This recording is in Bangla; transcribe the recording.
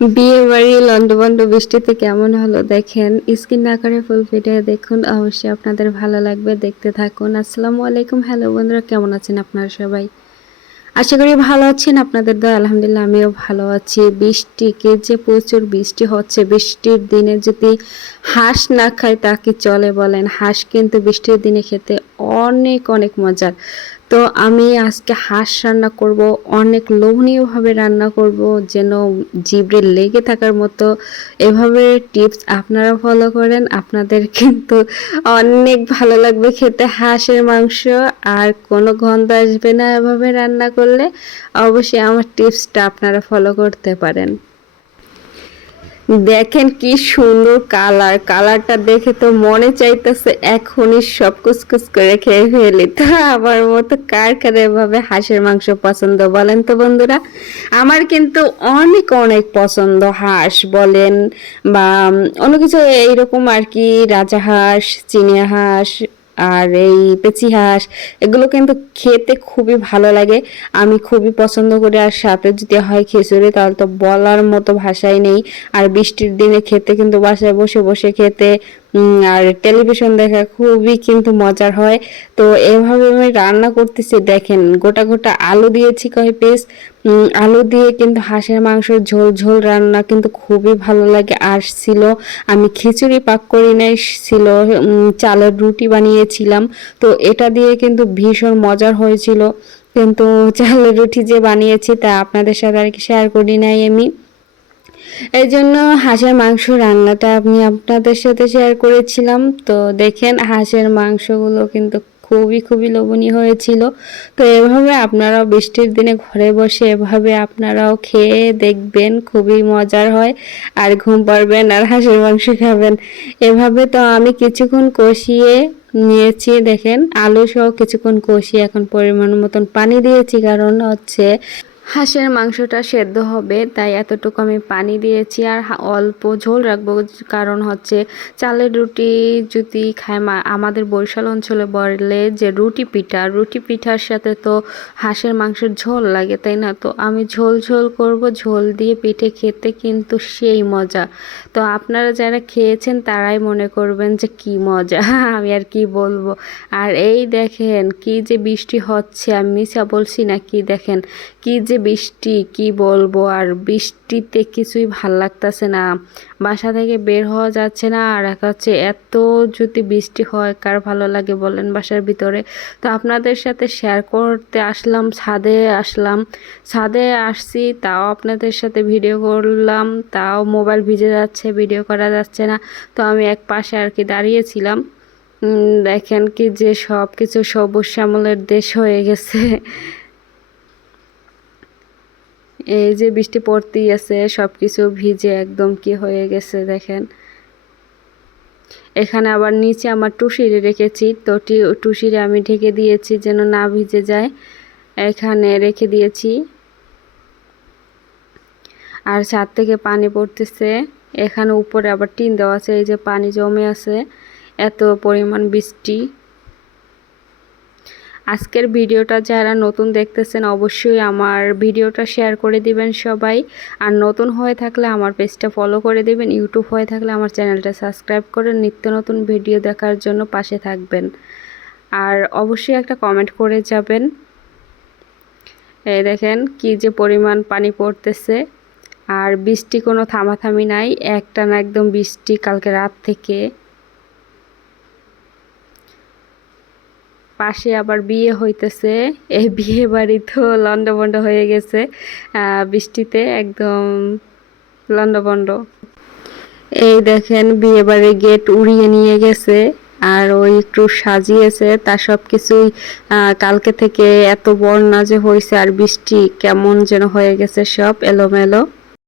বিয়ে বাড়ি লন্ডভন্ড বৃষ্টিতে কেমন হলো দেখেন। স্কিন না করে ফুল ভিডিও দেখুন, অবশ্যই আপনাদের ভালো লাগবে, দেখতে থাকুন। আসসালামু আলাইকুম, হ্যালো বন্ধুরা, কেমন আছেন আপনারা সবাই? আশা করি ভালো আছেন। আপনাদের দয়া আলহামদুলিল্লাহ আমিও ভালো আছি। বৃষ্টিকে যে প্রচুর বৃষ্টি হচ্ছে, বৃষ্টির দিনে যদি হাঁস না খায় তা কি চলে বলেন? হাঁস কিন্তু বৃষ্টির দিনে খেতে অনেক অনেক মজার। তো আমি আজকে হাঁস রান্না করব, অনেক লোভনীয়ভাবে রান্না করব, যেন জিভে লেগে থাকার মতো। এভাবে টিপস আপনারা ফলো করেন, আপনাদের কিন্তু অনেক ভালো লাগবে খেতে হাঁসের মাংস, আর কোনো গন্ধ আসবে না এভাবে রান্না করলে। অবশ্যই আমার টিপসটা আপনারা ফলো করতে পারেন। দেখেন কি সুন্দর কালার, কালারটা দেখে তো মনে চাইতেছে এখনই সব কুচকুচ করে খেয়ে ফেলি। তো আমার মতো কার কার এভাবে হাঁসের মাংস পছন্দ বলেন তো বন্ধুরা? আমার কিন্তু অনেক অনেক পছন্দ, হাঁস বলেন বা অন্য কিছু এইরকম আর কি, রাজাহাঁস, চীনা হাঁস আর এই পেঁচি হাঁস, এগুলো কিন্তু খেতে খুবই ভালো লাগে। আমি খুবই পছন্দ করি, আর সাথে যদি হয় খিচুড়ি তাহলে তো বলার মতো ভাষাই নেই। আর বৃষ্টির দিনে খেতে কিন্তু বাসায় বসে বসে খেতে আর টেলিভিশন দেখা খুবই কিন্তু মজার হয়। তো এভাবে আমি রান্না করতেছি, দেখেন গোটা গোটা আলু দিয়েছি কয় পিস। আলু দিয়ে কিন্তু হাঁসের মাংসের ঝোল ঝোল রান্না কিন্তু খুবই ভালো লাগে। আর ছিল, আমি খিচুড়ি পাক করি নাই, ছিল চালের রুটি বানিয়েছিলাম। তো এটা দিয়ে কিন্তু ভীষণ মজার হয়েছিল। কিন্তু চালের রুটি যে বানিয়েছি তা আপনাদের সাথে আর কি শেয়ার করি নাই আমি। এই জন্য হাঁসের মাংস রান্নাটা আমি আপনাদের সাথে শেয়ার করেছিলাম। তো দেখেন হাঁসের মাংসগুলো কিন্তু খুবই খুবই লোভনীয় হয়েছিল। তো এভাবে আপনারাও বৃষ্টির দিনে ঘরে বসে এভাবে আপনারাও খেয়ে দেখবেন, খুবই মজার হয়। আর ঘুম পাড়বেন আর হাঁসের মাংস খাবেন। এভাবে তো আমি কিছুক্ষণ কষিয়ে নিয়েছি, দেখেন আলু সহ কিছুক্ষণ কষিয়ে এখন পরিমাণ মতন পানি দিয়েছি, কারণ হচ্ছে হাঁসের মাংসটা সেদ্ধ হবে, তাই এতটুকু আমি পানি দিয়েছি। আর অল্প ঝোল রাখবো, কারণ হচ্ছে চালের রুটি যদি খায়, আমাদের বরিশাল অঞ্চলে বলে যে রুটি পিঠা, রুটি পিঠার সাথে তো হাঁসের মাংসের ঝোল লাগে, তাই না? তো আমি ঝোল ঝোল করব, ঝোল দিয়ে পিঠে খেতে কিন্তু সেই মজা। তো আপনারা যারা খেয়েছেন তারাই মনে করবেন যে কি মজা। আমি আর কি বলবো। আর এই দেখেন কি যে বৃষ্টি হচ্ছে, আমি মিছা বলছি না, কি দেখেন কি যে বৃষ্টি, কি বলবো। আর বৃষ্টিতে কিছুই ভাল লাগতেছে না, বাসা থেকে বের হওয়া যাচ্ছে না। আর এক হচ্ছে এত যদি বৃষ্টি হয় কার ভালো লাগে বলেন বাসার ভিতরে? তো আপনাদের সাথে শেয়ার করতে আসলাম, ছাদে আসছি, তাও আপনাদের সাথে ভিডিও করলাম, তাও মোবাইল ভিজে যাচ্ছে, ভিডিও করা যাচ্ছে না। তো আমি এক পাশে আর কি দাঁড়িয়েছিলাম। দেখেন কি যে সব কিছু সবুজ শ্যামলের দেশ হয়ে গেছে। এই যে বৃষ্টি পড়তেই আছে, সব কিছু ভিজে একদম কি হয়ে গেছে দেখেন। এখানে আবার নিচে আমার টুসিরে রেখেছি, তো টুসিরে আমি ঢেকে দিয়েছি যেন না ভিজে যায়, এখানে রেখে দিয়েছি। আর ছাদ থেকে পানি পড়তেছে, এখানে উপরে আবার টিন দেওয়া আছে, এই যে পানি জমে আছে, এত পরিমাণ বৃষ্টি। আজকের ভিডিওটা যারা নতুন দেখতেছেন অবশ্যই আমার ভিডিওটা শেয়ার করে দিবেন সবাই। আর নতুন হয়ে থাকলে আমার পেজটা ফলো করে দিবেন, ইউটিউব হয়ে থাকলে আমার চ্যানেলটা সাবস্ক্রাইব করে নিত্য নতুন ভিডিও দেখার জন্য পাশে থাকবেন। আর অবশ্যই একটা কমেন্ট করে যাবেন। এই দেখেন কি যে পরিমাণ পানি পড়তেছে, আর বৃষ্টি কোনো থামাথামি নাই, একটানা একদম বৃষ্টি কালকে রাত থেকে। পাশে আবার বিয়ে হইতেছে, এই বিয়ে বাড়ি তো লন্ডভন্ড হয়ে গেছে বৃষ্টিতে, একদম লন্ডভন্ড। এই দেখেন বিয়ে বাড়ির গেট উড়িয়ে নিয়ে গেছে, আর ওই একটু সাজিয়েছে, তা সব কিছুই কালকে থেকে এত বন্যা যে হয়েছে, আর বৃষ্টি কেমন যেন হয়ে গেছে, সব এলোমেলো।